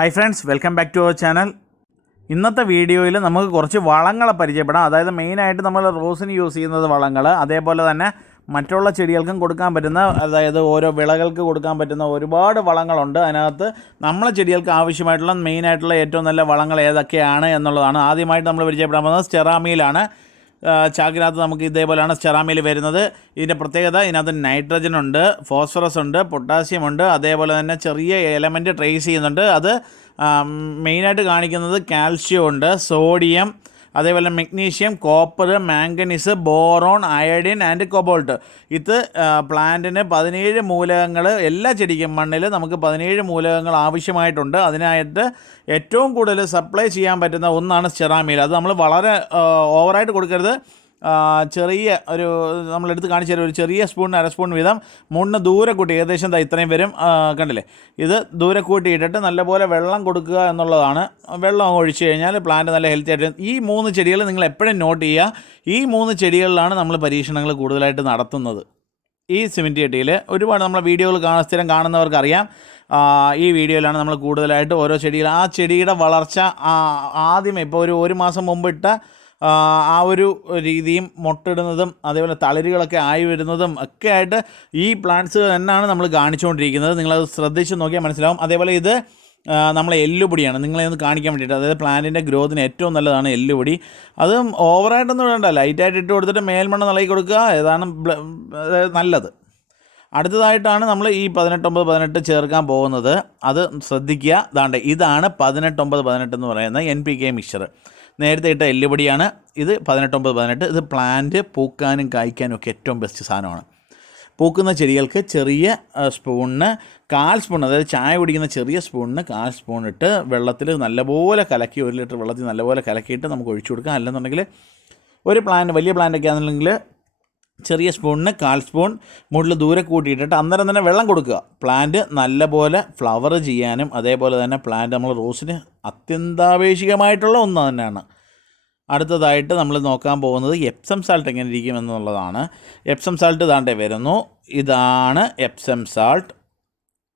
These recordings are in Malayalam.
Hi friends, welcome back to our channel. ഇന്നത്തെ വീഡിയോയിൽ നമുക്ക് കുറച്ച് വളങ്ങളെ പരിചയപ്പെടാം. അതായത് മെയിനായിട്ട് നമ്മൾ റോസിന് യൂസ് ചെയ്യുന്നത് വളങ്ങൾ, അതേപോലെ തന്നെ മറ്റുള്ള ചെടികൾക്കും കൊടുക്കാൻ പറ്റുന്ന, അതായത് ഓരോ വിളകൾക്ക് കൊടുക്കാൻ പറ്റുന്ന ഒരുപാട് വളങ്ങളുണ്ട്. അതിനകത്ത് നമ്മളെ ചെടികൾക്ക് ആവശ്യമായിട്ടുള്ള മെയിനായിട്ടുള്ള ഏറ്റവും നല്ല വളങ്ങൾ ഏതൊക്കെയാണ് എന്നുള്ളതാണ്. ആദ്യമായിട്ട് നമ്മൾ പരിചയപ്പെടാൻ പോകുന്നത് സ്റ്റെറാമീലാണ്. ചാക്കിനകത്ത് നമുക്ക് ഇതേപോലെയാണ് സ്റ്റെറാമീൽ വരുന്നത്. ഇതിൻ്റെ പ്രത്യേകത, ഇതിനകത്ത് നൈട്രജൻ ഉണ്ട്, ഫോസ്ഫറസ് ഉണ്ട്, പൊട്ടാസ്യം ഉണ്ട്, അതേപോലെ തന്നെ ചെറിയ എലമെൻറ്റ് ട്രേസ് ചെയ്യുന്നുണ്ട്. അത് മെയിനായിട്ട് കാണിക്കുന്നത് കാൽഷ്യം ഉണ്ട്, സോഡിയം, അതേപോലെ magnesium, copper, manganese, boron, iodine and cobalt. ഇത് പ്ലാന്റിന് 17 മൂലകങ്ങൾ, എല്ലാ ചെടിക്കും മണ്ണിൽ നമുക്ക് 17 മൂലകങ്ങൾ ആവശ്യമായിട്ടുണ്ട്. അതിനായിട്ട് ഏറ്റവും കൂടുതൽ സപ്ലൈ ചെയ്യാൻ പറ്റുന്ന ഒന്നാണ് സ്റ്റെറാമീൽ. അത് നമ്മൾ വളരെ ഓവറായിട്ട് കൊടുക്കരുത്. ചെറിയ ഒരു നമ്മളെടുത്ത് കാണിച്ചു തരും, ഒരു ചെറിയ സ്പൂൺ, അര സ്പൂൺ വീതം മുന്ന് ദൂരെ കൂട്ടി, ഏകദേശം ഇത്രയും വരും, കണ്ടില്ലേ? ഇത് ദൂരെ കൂട്ടിയിട്ടിട്ട് നല്ലപോലെ വെള്ളം കൊടുക്കുക എന്നുള്ളതാണ്. വെള്ളം ഒഴിച്ചു കഴിഞ്ഞാൽ പ്ലാന്റ് നല്ല ഹെൽത്തി ആയിട്ട്. ഈ 3 ചെടികൾ നിങ്ങൾ എപ്പോഴും നോട്ട് ചെയ്യുക. ഈ 3 ചെടികളിലാണ് നമ്മൾ പരീക്ഷണങ്ങൾ കൂടുതലായിട്ട് നടത്തുന്നത്. ഈ സിമെൻറ്റ് ചട്ടിയിൽ ഒരുപാട് നമ്മളെ വീഡിയോകൾ സ്ഥിരം കാണുന്നവർക്കറിയാം. ഈ വീഡിയോയിലാണ് നമ്മൾ കൂടുതലായിട്ട് ഓരോ ചെടികൾ, ആ ചെടിയുടെ വളർച്ച ആദ്യമേ ഇപ്പോൾ ഒരു മാസം മുമ്പ് ഇട്ട ആ ഒരു രീതിയും മുട്ടിടുന്നതും അതേപോലെ തളിരുകളൊക്കെ ആയി വരുന്നതും ഒക്കെ ആയിട്ട് ഈ പ്ലാന്റ്സ് തന്നെയാണ് നമ്മൾ കാണിച്ചുകൊണ്ടിരിക്കുന്നത്. നിങ്ങളത് ശ്രദ്ധിച്ച് നോക്കിയാൽ മനസ്സിലാവും. അതേപോലെ ഇത് നമ്മളെ എല്ലുപൊടിയാണ്, നിങ്ങളെ ഒന്ന് കാണിക്കാൻ വേണ്ടിയിട്ട്. അതായത് പ്ലാന്റിൻ്റെ ഗ്രോത്തിന് ഏറ്റവും നല്ലതാണ് എല്ലുപൊടി. അതും ഓവറായിട്ടൊന്നും വേണ്ട, ലൈറ്റായിട്ട് ഇട്ട് കൊടുത്തിട്ട് മേൽമണ്ണ് നൽകി കൊടുക്കുക, ഏതാണ് നല്ലത്. അടുത്തതായിട്ടാണ് നമ്മൾ ഈ 18-9-18 ചേർക്കാൻ പോകുന്നത്. അത് ശ്രദ്ധിക്കുക. ഇതാണ് 18-9-18 എന്ന് പറയുന്ന NPK മിക്സ്ചർ. നേരത്തെ ഇട്ട എല്ലുപൊടിയാണ്. ഇത് 18-9-18. ഇത് പ്ലാന്റ് പൂക്കാനും കായ്ക്കാനും ഒക്കെ ഏറ്റവും ബെസ്റ്റ് സാധനമാണ്. പൂക്കുന്ന ചെടികൾക്ക് ചെറിയ സ്പൂണിന് 1/4 സ്പൂൺ, അതായത് ചായ കുടിക്കുന്ന ചെറിയ സ്പൂണിന് 1/4 സ്പൂൺ ഇട്ട് വെള്ളത്തിൽ നല്ലപോലെ കലക്കി, 1 ലിറ്റർ വെള്ളത്തിൽ നല്ലപോലെ കലക്കിയിട്ട് നമുക്ക് ഒഴിച്ചു കൊടുക്കാം. അല്ലെന്നുണ്ടെങ്കിൽ ഒരു പ്ലാന്റ്, വലിയ പ്ലാന്റൊക്കെ ആണെന്നുണ്ടെങ്കിൽ ചെറിയ സ്പൂണിന് 1/4 സ്പൂൺ മുകളിൽ ദൂരെ കൂട്ടിയിട്ടിട്ട് അന്നേരം തന്നെ വെള്ളം കൊടുക്കുക. പ്ലാന്റ് നല്ലപോലെ ഫ്ലവർ ചെയ്യാനും അതേപോലെ തന്നെ പ്ലാന്റ് നമ്മൾ റോസിന് അത്യന്താപേക്ഷികമായിട്ടുള്ള ഒന്ന് തന്നെയാണ്. അടുത്തതായിട്ട് നമ്മൾ നോക്കാൻ പോകുന്നത് എപ്സം സാൾട്ട് എങ്ങനെ ഇരിക്കും എന്നുള്ളതാണ്. എപ്സം സാൾട്ട് വരുന്നു. ഇതാണ് എപ്സം സാൾട്ട്.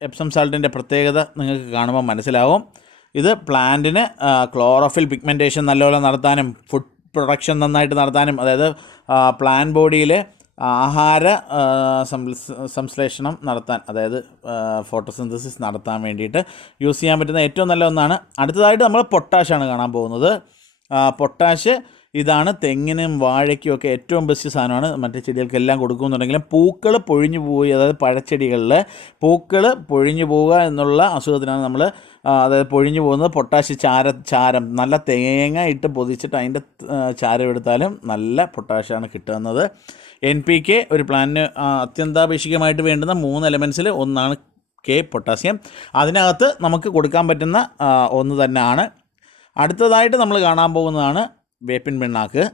എപ്സം സാൾട്ടിൻ്റെ പ്രത്യേകത നിങ്ങൾക്ക് കാണുമ്പോൾ മനസ്സിലാവും. ഇത് പ്ലാന്റിന് ക്ലോറോഫിൽ പിഗ്മെൻറ്റേഷൻ നല്ലപോലെ നടത്താനും ഫുഡ് പ്രൊഡക്ഷൻ നന്നായിട്ട് നടത്താനും, അതായത് പ്ലാൻ ബോഡിയിൽ ആഹാര സംശ്ലേഷണം നടത്താൻ, അതായത് ഫോട്ടോസിന്തസിസ് നടത്താൻ വേണ്ടിയിട്ട് യൂസ് ചെയ്യാൻ പറ്റുന്ന ഏറ്റവും നല്ല ഒന്നാണ്. അടുത്തതായിട്ട് നമ്മൾ പൊട്ടാഷാണ് കാണാൻ പോകുന്നത്. പൊട്ടാഷ് ഇതാണ് തെങ്ങിനും വാഴയ്ക്കും ഒക്കെ ഏറ്റവും ബെസ്റ്റ് സാധനമാണ്. മറ്റു ചെടികൾക്കെല്ലാം കൊടുക്കുമെന്നുണ്ടെങ്കിലും പൂക്കൾ പൊഴിഞ്ഞു പോയി, അതായത് പഴച്ചെടികളിൽ പൂക്കൾ പൊഴിഞ്ഞു പോവുക എന്നുള്ള അസുഖത്തിനാണ് നമ്മൾ, അതായത് പൊഴിഞ്ഞു പോകുന്നത്. പൊട്ടാഷ് ചാരം നല്ല തേങ്ങ ഇട്ട് പൊതിച്ചിട്ട് അതിൻ്റെ ചാരം എടുത്താലും നല്ല പൊട്ടാഷാണ് കിട്ടുന്നത്. NPK ഒരു പ്ലാന്റിന് അത്യന്താപേക്ഷികമായിട്ട് വേണ്ടുന്ന 3 എലമെൻസിൽ ഒന്നാണ് പൊട്ടാസ്യം. അതിനകത്ത് നമുക്ക് കൊടുക്കാൻ പറ്റുന്ന ഒന്ന് തന്നെയാണ്. അടുത്തതായിട്ട് നമ്മൾ കാണാൻ പോകുന്നതാണ് വേപ്പിൻ പിണ്ണാക്ക്.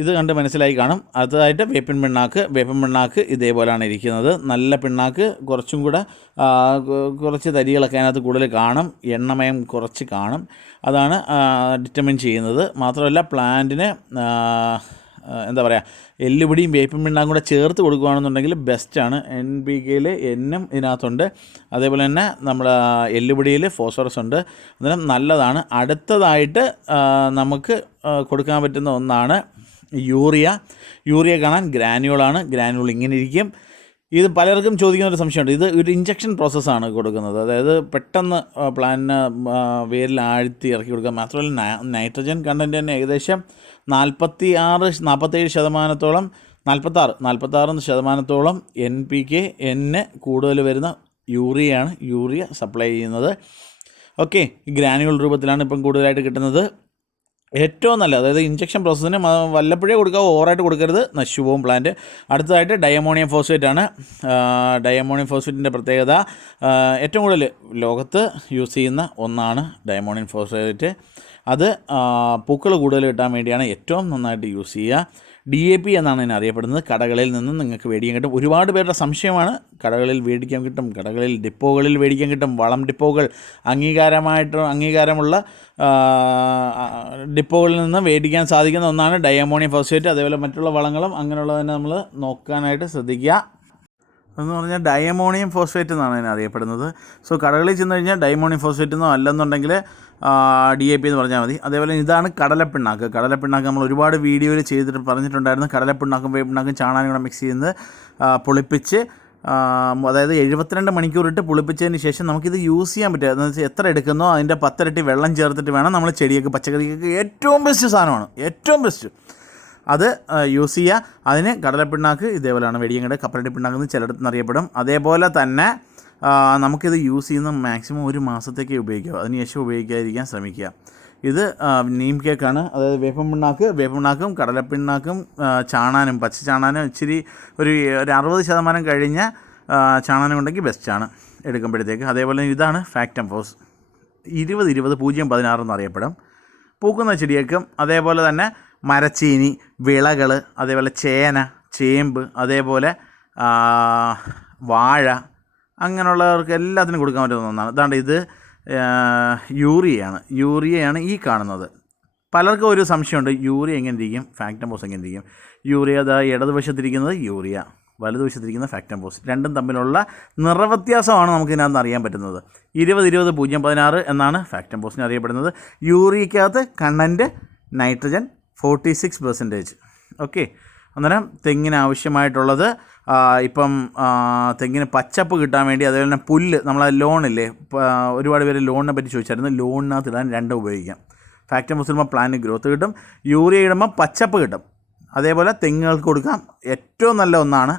ഇത് കണ്ട് മനസ്സിലായി കാണും. അടുത്തതായിട്ട് വേപ്പിൻ പിണ്ണാക്ക് ഇതേപോലെയാണ് ഇരിക്കുന്നത്. നല്ല പിണ്ണാക്ക്, കുറച്ചും കൂടെ കുറച്ച് തരികളൊക്കെ അതിനകത്ത് കൂടുതൽ കാണും, എണ്ണമയം കുറച്ച് കാണും. അതാണ് ഡിറ്റർമിൻ ചെയ്യുന്നത്. മാത്രമല്ല പ്ലാന്റിന് എന്താ പറയുക, എല്ലുപൊടിയും വേപ്പിൻ പിണ്ണാക്കും കൂടെ ചേർത്ത് കൊടുക്കുകയാണെന്നുണ്ടെങ്കിൽ ബെസ്റ്റാണ്. NPKയിൽ എന്നും ഇതിനകത്തുണ്ട്. അതേപോലെ തന്നെ നമ്മുടെ എല്ലുപൊടിയിൽ ഫോസ്ഫറസ് ഉണ്ട്. അന്നേരം നല്ലതാണ്. അടുത്തതായിട്ട് നമുക്ക് കൊടുക്കാൻ പറ്റുന്ന ഒന്നാണ് യൂറിയ കാണാൻ ഗ്രാനുകളാണ്. ഗ്രാനുകൾ ഇങ്ങനെ ഇരിക്കും. ഇത് പലർക്കും ചോദിക്കുന്ന ഒരു സംശയമുണ്ട്. ഇത് ഒരു ഇഞ്ചക്ഷൻ പ്രോസസ്സാണ് കൊടുക്കുന്നത്. അതായത് പെട്ടെന്ന് പ്ലാന്റിന് വേരിൽ ആഴ്ത്തി ഇറക്കി കൊടുക്കുക. മാത്രമല്ല നൈട്രജൻ കണ്ടൻറ്റ് തന്നെ ഏകദേശം 46-47%, 46% NPK കൂടുതൽ വരുന്ന യൂറിയ സപ്ലൈ ചെയ്യുന്നത്. ഓക്കെ, ഈ ഗ്രാനുവൽ രൂപത്തിലാണ് ഇപ്പം കൂടുതലായിട്ട് കിട്ടുന്നത്. ഏറ്റവും നല്ല, അതായത് ഇഞ്ചക്ഷൻ പ്രോസസ്സിന് വല്ലപ്പോഴേ കൊടുക്കുക, ഓവറായിട്ട് കൊടുക്കരുത്, നശിച്ചു പോകും പ്ലാന്റ്. അടുത്തതായിട്ട് ഡയമോണിയം ഫോസ്ഫേറ്റ് ആണ്. ഡയമോണിയം ഫോസ്ഫേറ്റിൻ്റെ പ്രത്യേകത, ഏറ്റവും കൂടുതൽ ലോകത്ത് യൂസ് ചെയ്യുന്ന ഒന്നാണ് ഡയമോണിയം ഫോസ്ഫേറ്റ്. അത് പൂക്കൾ കൂടുതൽ കിട്ടാൻ വേണ്ടിയാണ് ഏറ്റവും നന്നായിട്ട് യൂസ് ചെയ്യുക. DAP എന്നാണ് ഇതിനെ അറിയപ്പെടുന്നത്. കടകളിൽ നിന്നും നിങ്ങൾക്ക് മേടിക്കാൻ കിട്ടും. ഒരുപാട് പേരുടെ സംശയമാണ്, കടകളിൽ മേടിക്കാൻ കിട്ടും, ഡിപ്പോകളിൽ മേടിക്കാൻ കിട്ടും. വളം ഡിപ്പോകൾ അംഗീകാരമുള്ള ഡിപ്പോകളിൽ നിന്ന് മേടിക്കാൻ സാധിക്കുന്ന ഒന്നാണ് ഡയമോണിയം ഫോസ്ഫേറ്റ്. അതേപോലെ മറ്റുള്ള വളങ്ങളും അങ്ങനെയുള്ളത് തന്നെ നമ്മൾ നോക്കാനായിട്ട് ശ്രദ്ധിക്കുക. എന്ന് പറഞ്ഞാൽ ഡയമോണിയം ഫോസ്ഫേറ്റ് എന്നാണ് അതിനെ അറിയപ്പെടുന്നത്. സോ കടകളിൽ ചെന്ന് കഴിഞ്ഞാൽ ഡയമോണിയം ഫോസ്ഫേറ്റ് എന്നോ അല്ലെന്നുണ്ടെങ്കിൽ DAP എന്ന് പറഞ്ഞാൽ മതി. അതേപോലെ ഇതാണ് കടലപ്പിണ്ണാക്ക്. കടലപ്പിണ്ണാക്ക് നമ്മൾ ഒരുപാട് വീഡിയോയിൽ ചെയ്തിട്ട് പറഞ്ഞിട്ടുണ്ടായിരുന്നു. കടലപ്പിണ്ണാക്കും വേപ്പിണ്ണാക്കും ചാണാനും കൂടെ മിക്സ് ചെയ്യുന്നത് പൊളിപ്പിച്ച്, അതായത് 72 മണിക്കൂറിട്ട് പുളിപ്പിച്ചതിന് ശേഷം നമുക്കിത് യൂസ് ചെയ്യാൻ പറ്റുക. എന്ന് വെച്ചാൽ എത്ര എടുക്കുന്നോ അതിൻ്റെ 10 ഇരട്ടി വെള്ളം ചേർത്തിട്ട് വേണം നമ്മൾ ചെടിയൊക്കെ പച്ചക്കറിക്കൊക്കെ ഏറ്റവും ബെസ്റ്റ് സാധനമാണ്, ഏറ്റവും ബെസ്റ്റ്. അത് യൂസ് ചെയ്യുക. അതിന് കടലപ്പിണ്ണാക്ക് ഇതേപോലെയാണ് വെടിയങ്ങയുടെ കപ്പലണ്ടി പിണ്ണാക്കെന്ന് ചിലയിടത്ത് അറിയപ്പെടും. അതേപോലെ തന്നെ നമുക്കിത് യൂസ് ചെയ്യുന്ന മാക്സിമം 1 മാസത്തേക്ക് ഉപയോഗിക്കുക, അതിനുശേഷം ഉപയോഗിക്കാതിരിക്കാൻ ശ്രമിക്കുക. ഇത് നീം കേക്കാണ്. അതായത് വേപ്പിണ്ണാക്കും കടലപ്പിണ്ണാക്കും ചാണാനും പച്ച ചാണാനും ഇച്ചിരി ഒരു 60% കഴിഞ്ഞ ചാണാനും ഉണ്ടെങ്കിൽ ബെസ്റ്റാണ് എടുക്കുമ്പോഴത്തേക്ക്. അതേപോലെ ഇതാണ് ഫാക്ടം ഫോസ് 20-20-0-16 എന്നറിയപ്പെടും. പൂക്കുന്ന ചെടിയേക്കും അതേപോലെ തന്നെ മരച്ചീനി, വിളകൾ, അതേപോലെ ചേന, ചേമ്പ്, അതേപോലെ വാഴ, അങ്ങനെയുള്ളവർക്ക് എല്ലാത്തിനും കൊടുക്കാൻ പറ്റുന്ന ഒന്നാണ്. അതാണ്ട് ഇത് യൂറിയയാണ് ഈ കാണുന്നത്. പലർക്കും ഒരു സംശയമുണ്ട്, യൂറിയ എങ്ങനെ ഇരിക്കും, ഫാക്ടം ഫോസ് എങ്ങനെ ഇരിക്കും. യൂറിയ ഇടതുവശത്തിരിക്കുന്നത് യൂറിയ, വലതുവശത്തിരിക്കുന്ന ഫാക്ടം ഫോസ്. രണ്ടും തമ്മിലുള്ള നിറവ്യത്യാസമാണ് നമുക്ക് ഇതിനകത്ത് അറിയാൻ പറ്റുന്നത്. 20-20-0-16 എന്നാണ് ഫാക്ടം ഫോസിന് അറിയപ്പെടുന്നത്. യൂറിയക്കകത്ത് കണ്ടൻറ്റ് നൈട്രജൻ 46%. ഓക്കെ. അന്നേരം തെങ്ങിന് ആവശ്യമായിട്ടുള്ളത് ഇപ്പം തെങ്ങിന് പച്ചപ്പ് കിട്ടാൻ വേണ്ടി, അതേപോലെ തന്നെ പുല്ല്, നമ്മളെ ലോണില്ലേ, ഒരുപാട് പേര് ലോണിനെ പറ്റി ചോദിച്ചായിരുന്നു. ലോണിനകത്ത് ഇടാൻ 2 ഉപയോഗിക്കാം. ഫാക്ടം ഫോസ് ഇടുമ്പോൾ പ്ലാന്റിന് ഗ്രോത്ത് കിട്ടും, യൂറിയ ഇടുമ്പോൾ പച്ചപ്പ് കിട്ടും. അതേപോലെ തെങ്ങുകൾക്ക് കൊടുക്കാം, ഏറ്റവും നല്ല ഒന്നാണ്.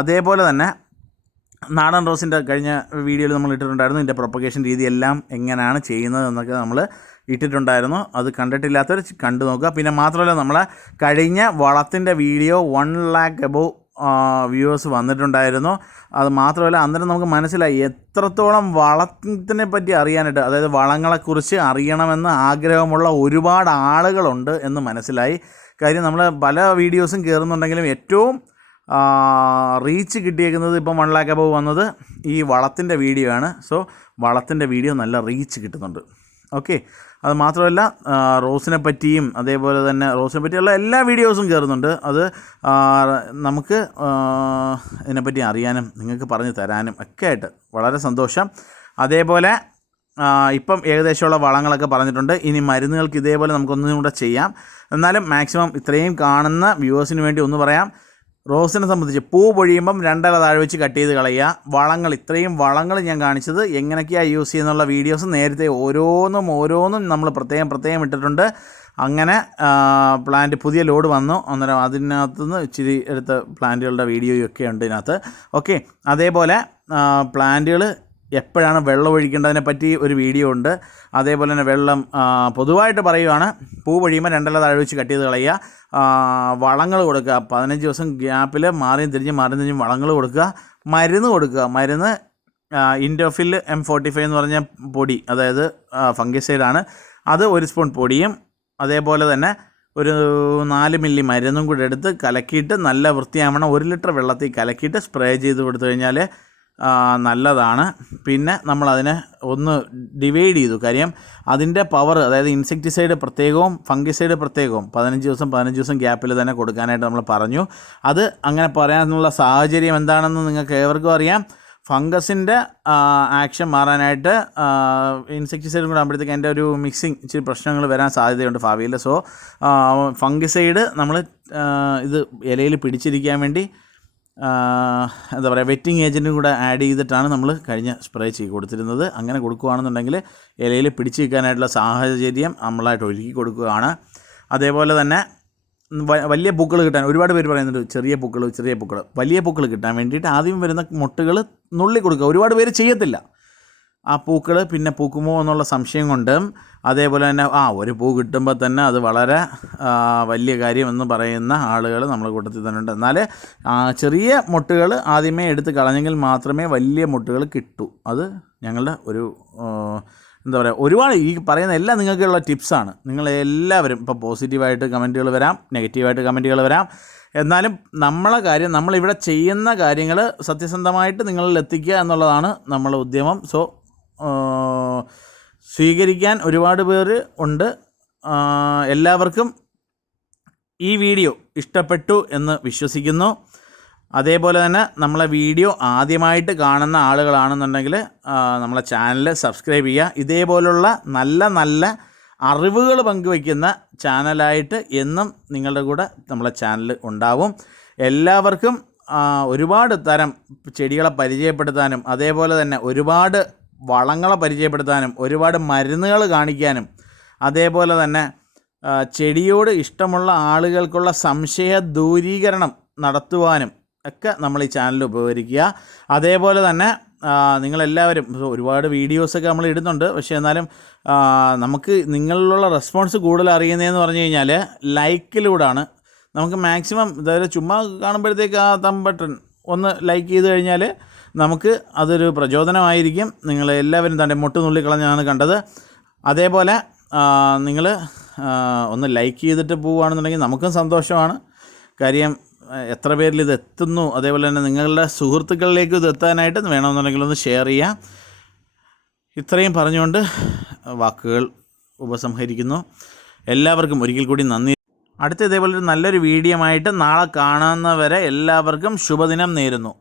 അതേപോലെ തന്നെ നാടൻ റോസിൻ്റെ കഴിഞ്ഞ വീഡിയോയിൽ നമ്മൾ ഇട്ടിട്ടുണ്ടായിരുന്നു. ഇതിൻ്റെ പ്രൊപ്പഗേഷൻ രീതിയെല്ലാം എങ്ങനെയാണ് ചെയ്യുന്നത് എന്നൊക്കെ നമ്മൾ ഇട്ടിട്ടുണ്ടായിരുന്നു. അത് കണ്ടിട്ടില്ലാത്തവർ കണ്ടു നോക്കുക. പിന്നെ മാത്രമല്ല, നമ്മളെ കഴിഞ്ഞ വളത്തിൻ്റെ വീഡിയോ 1 lakh above വ്യൂവേഴ്സ് വന്നിട്ടുണ്ടായിരുന്നു. അത് മാത്രമല്ല, അന്നേരം നമുക്ക് മനസ്സിലായി എത്രത്തോളം വളത്തിനെ പറ്റി അറിയാനായിട്ട്, അതായത് വളങ്ങളെക്കുറിച്ച് അറിയണമെന്ന് ആഗ്രഹമുള്ള ഒരുപാട് ആളുകളുണ്ട് എന്ന് മനസ്സിലായി. കാര്യം നമ്മൾ പല വീഡിയോസും കയറുന്നുണ്ടെങ്കിലും ഏറ്റവും റീച്ച് കിട്ടിയേക്കുന്നത് ഇപ്പം 1 lakh above വന്നത് ഈ വളത്തിൻ്റെ വീഡിയോ ആണ്. സോ വളത്തിൻ്റെ വീഡിയോ നല്ല റീച്ച് കിട്ടുന്നുണ്ട്. ഓക്കെ. അത് മാത്രമല്ല, റോസിനെ പറ്റിയും അതേപോലെ തന്നെ റോസിനെ പറ്റിയുള്ള എല്ലാ വീഡിയോസും കയറുന്നുണ്ട്. അത് നമുക്ക് ഇതിനെപ്പറ്റി അറിയാനും നിങ്ങൾക്ക് പറഞ്ഞു തരാനും ഒക്കെ ആയിട്ട് വളരെ സന്തോഷം. അതേപോലെ ഇപ്പം ഏകദേശമുള്ള വളങ്ങളൊക്കെ പറഞ്ഞിട്ടുണ്ട്. ഇനി മരുന്നുകൾക്ക് ഇതേപോലെ നമുക്കൊന്നും കൂടെ ചെയ്യാം. എന്നാലും മാക്സിമം ഇത്രയും കാണുന്ന വ്യൂവേഴ്സിന് വേണ്ടി ഒന്ന് പറയാം. റോസിനെ സംബന്ധിച്ച് പൂ പൊഴിയുമ്പം 2 ഇല താഴെ വെച്ച് കട്ട് ചെയ്ത് കളയുക. ഇത്രയും വളങ്ങൾ ഞാൻ കാണിച്ചത് എങ്ങനെയൊക്കെയാണ് യൂസ് ചെയ്യുന്നുള്ള വീഡിയോസ് നേരത്തെ ഓരോന്നും നമ്മൾ പ്രത്യേകം ഇട്ടിട്ടുണ്ട്. അങ്ങനെ പ്ലാന്റ് പുതിയ ലോഡ് വന്നു, അന്നേരം അതിനകത്തുനിന്ന് ഇച്ചിരി എടുത്ത പ്ലാന്റുകളുടെ വീഡിയോയൊക്കെ ഉണ്ട് ഇതിനകത്ത്. ഓക്കെ. അതേപോലെ പ്ലാന്റുകൾ എപ്പോഴാണ് വെള്ളം ഒഴിക്കേണ്ടതിനെ പറ്റി ഒരു വീഡിയോ ഉണ്ട്. അതേപോലെ തന്നെ വെള്ളം പൊതുവായിട്ട് പറയുവാണ്, പൂ പൊഴിയുമ്പോൾ 2 ഇല താഴെ വെച്ച് കട്ട് ചെയ്ത് കളയുക. വളങ്ങൾ കൊടുക്കുക, 15 ദിവസം ഗ്യാപ്പിൽ മാറിയും തിരിഞ്ഞും വളങ്ങൾ കൊടുക്കുക. മരുന്ന് ഇൻഡോഫിൽ M45 എന്ന് പറഞ്ഞ പൊടി, അതായത് ഫംഗിസൈഡാണ്. അത് 1 സ്പൂൺ പൊടിയും അതേപോലെ തന്നെ ഒരു 4 മില്ലി മരുന്നും കൂടെ എടുത്ത് കലക്കിയിട്ട് നല്ല വൃത്തിയാവണം 1 ലിറ്റർ വെള്ളത്തിൽ കലക്കിയിട്ട് സ്പ്രേ ചെയ്ത് കൊടുത്തു കഴിഞ്ഞാൽ നല്ലതാണ്. പിന്നെ നമ്മളതിനെ ഒന്ന് ഡിവൈഡ് ചെയ്തു. കാര്യം അതിൻ്റെ പവർ, അതായത് ഇൻസെക്ടിസൈഡ് പ്രത്യേകവും ഫംഗിസൈഡ് പ്രത്യേകവും 15 ദിവസം ഗ്യാപ്പിൽ തന്നെ കൊടുക്കാനായിട്ട് നമ്മൾ പറഞ്ഞു. അത് അങ്ങനെ പറയാനുള്ള സാഹചര്യം എന്താണെന്ന് നിങ്ങൾക്ക് ഏവർക്കും അറിയാം. ഫംഗസിൻ്റെ ആക്ഷൻ മാറാനായിട്ട് ഇൻസെക്ടിസൈഡും കൂടെ ആകുമ്പോഴത്തേക്ക് അതിൻ്റെ ഒരു മിക്സിങ് ഇച്ചിരി പ്രശ്നങ്ങൾ വരാൻ സാധ്യതയുണ്ട് ഭാവിയിൽ. സോ ഫംഗിസൈഡ് നമ്മൾ ഇത് ഇലയിൽ പിടിച്ചിരിക്കാൻ വേണ്ടി എന്താ പറയുക, വെറ്റിംഗ് ഏജൻറ്റും കൂടെ ആഡ് ചെയ്തിട്ടാണ് നമ്മൾ കഴിഞ്ഞ സ്പ്രേ ചെയ്ത് കൊടുത്തിരുന്നത്. അങ്ങനെ കൊടുക്കുകയാണെന്നുണ്ടെങ്കിൽ ഇലയിൽ പിടിച്ച് നിൽക്കാനായിട്ടുള്ള സാഹചര്യം നമ്മളായിട്ട് ഒരുക്കി കൊടുക്കുകയാണ്. അതേപോലെ തന്നെ വലിയ പൂക്കൾ കിട്ടാൻ ഒരുപാട് പേര് പറയുന്നുണ്ട്, ചെറിയ പൂക്കൾ. വലിയ പൂക്കൾ കിട്ടാൻ വേണ്ടിയിട്ട് ആദ്യം വരുന്ന മൊട്ടുകൾ നുള്ളി കൊടുക്കുക. ഒരുപാട് പേര് ചെയ്യത്തില്ല. ആ പൂക്കൾ പിന്നെ പൂക്കുമോ എന്നുള്ള സംശയം കൊണ്ട്, അതേപോലെ തന്നെ ഒരു പൂ കിട്ടുമ്പോൾ തന്നെ അത് വളരെ വലിയ കാര്യം എന്ന് പറയുന്ന ആളുകൾ നമ്മുടെ കൂട്ടത്തിൽ തന്നെ ഉണ്ട്. എന്നാൽ ചെറിയ മൊട്ടുകൾ ആദ്യമേ എടുത്ത് കളഞ്ഞെങ്കിൽ മാത്രമേ വലിയ മൊട്ടുകൾ കിട്ടൂ. അത് ഞങ്ങളുടെ ഒരു എന്താ പറയുക, ഒരുപാട് ഈ പറയുന്ന എല്ലാം നിങ്ങൾക്കുള്ള ടിപ്സാണ്. നിങ്ങളെല്ലാവരും ഇപ്പോൾ പോസിറ്റീവായിട്ട് കമൻറ്റുകൾ വരാം, നെഗറ്റീവായിട്ട് കമൻറ്റുകൾ വരാം. എന്നാലും നമ്മളെ കാര്യം, നമ്മളിവിടെ ചെയ്യുന്ന കാര്യങ്ങൾ സത്യസന്ധമായിട്ട് നിങ്ങളിൽ എത്തിക്കുക എന്നുള്ളതാണ് നമ്മളെ ഉദ്യമം. സോ സ്വീകരിക്കാൻ ഒരുപാട് പേര് ഉണ്ട്. എല്ലാവർക്കും ഈ വീഡിയോ ഇഷ്ടപ്പെട്ടു എന്ന് വിശ്വസിക്കുന്നു. അതേപോലെ തന്നെ നമ്മളെ വീഡിയോ ആദ്യമായിട്ട് കാണുന്ന ആളുകളാണെന്നുണ്ടെങ്കിൽ നമ്മളെ ചാനൽ സബ്സ്ക്രൈബ് ചെയ്യുക. ഇതേപോലുള്ള നല്ല നല്ല അറിവുകൾ പങ്കുവയ്ക്കുന്ന ചാനലായിട്ട് എന്നും നിങ്ങളുടെ കൂടെ നമ്മളെ ചാനൽ ഉണ്ടാവും. എല്ലാവർക്കും ഒരുപാട് തരം ചെടികളെ പരിചയപ്പെടുത്താനും അതേപോലെ തന്നെ ഒരുപാട് വളങ്ങളെ പരിചയപ്പെടുത്താനും ഒരുപാട് മരുന്നുകൾ കാണിക്കാനും അതേപോലെ തന്നെ ചെടിയോട് ഇഷ്ടമുള്ള ആളുകൾക്കുള്ള സംശയ ദൂരീകരണം നടത്തുവാനും ഒക്കെ നമ്മൾ ഈ ചാനൽ ഉപകരിക്കുക. അതേപോലെ തന്നെ നിങ്ങളെല്ലാവരും ഒരുപാട് വീഡിയോസൊക്കെ നമ്മൾ ഇടുന്നുണ്ട്. പക്ഷേ എന്നാലും നമുക്ക് നിങ്ങളിലുള്ള റെസ്പോൺസ് കൂടുതൽ അറിയുന്നതെന്ന് പറഞ്ഞു കഴിഞ്ഞാൽ ലൈക്കിലൂടെയാണ്. നമുക്ക് മാക്സിമം അതായത് ചുമ്മാ കാണുമ്പോഴത്തേക്ക് ആ ബട്ടൺ ഒന്ന് ലൈക്ക് ചെയ്ത് കഴിഞ്ഞാൽ നമുക്ക് അതൊരു പ്രചോദനമായിരിക്കും. നിങ്ങളെല്ലാവരും തന്നെ മുട്ടുനുള്ളിക്കളഞ്ഞാണ് കണ്ടത്. അതേപോലെ നിങ്ങൾ ഒന്ന് ലൈക്ക് ചെയ്തിട്ട് പോവുകയാണെന്നുണ്ടെങ്കിൽ നമുക്കും സന്തോഷമാണ്. കാര്യം എത്ര പേരിൽ ഇത് എത്തുന്നു, അതേപോലെ തന്നെ നിങ്ങളുടെ സുഹൃത്തുക്കളിലേക്ക് ഇത് എത്താനായിട്ട് വേണമെന്നുണ്ടെങ്കിൽ ഒന്ന് ഷെയർ ചെയ്യാം. ഇത്രയും പറഞ്ഞുകൊണ്ട് വാക്കുകൾ ഉപസംഹരിക്കുന്നു. എല്ലാവർക്കും ഒരിക്കൽ കൂടി നന്ദി. അടുത്ത ഇതേപോലെ ഒരു നല്ലൊരു വീഡിയോ ആയിട്ട് നാളെ കാണുന്നവരെ എല്ലാവർക്കും ശുഭദിനം നേരുന്നു.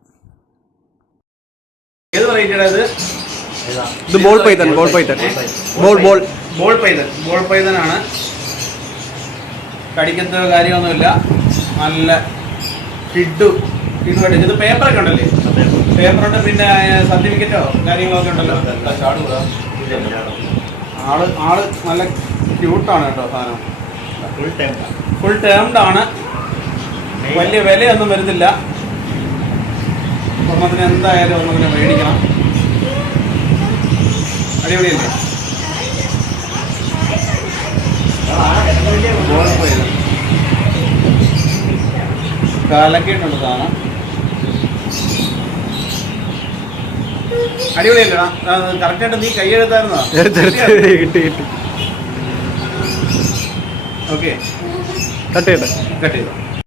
ഏത് വെറൈറ്റിയുടെ ഇത്? ബോൾ പൈതൻ ആണ്. കടിക്കത്ത കാര്യമൊന്നുമില്ല. നല്ല ഫീഡ്ബാക്ക്. ഇത് പേപ്പറൊക്കെ ഉണ്ടല്ലേ? പേപ്പറുണ്ട്, പിന്നെ സർട്ടിഫിക്കറ്റോ കാര്യങ്ങളൊക്കെ ഉണ്ടല്ലോ. ആള് നല്ല ക്യൂട്ടാണ് കേട്ടോ. സാധനം ഫുൾ ടേംഡ് ആണ്. വലിയ വിലയൊന്നും വരുന്നില്ല. ഒന്നതിന് എന്തായാലും ഒന്നതിനെ മേടിക്കണം. അടിപൊളിയല്ലേ? കലക്കിയിട്ടുണ്ട് സാധനം. അടിപൊളിയല്ലേടാ? കറക്റ്റായിട്ട് നീ കൈ എഴുതായിരുന്നോ? ഓക്കെ, കട്ട് ചെയ്തോ.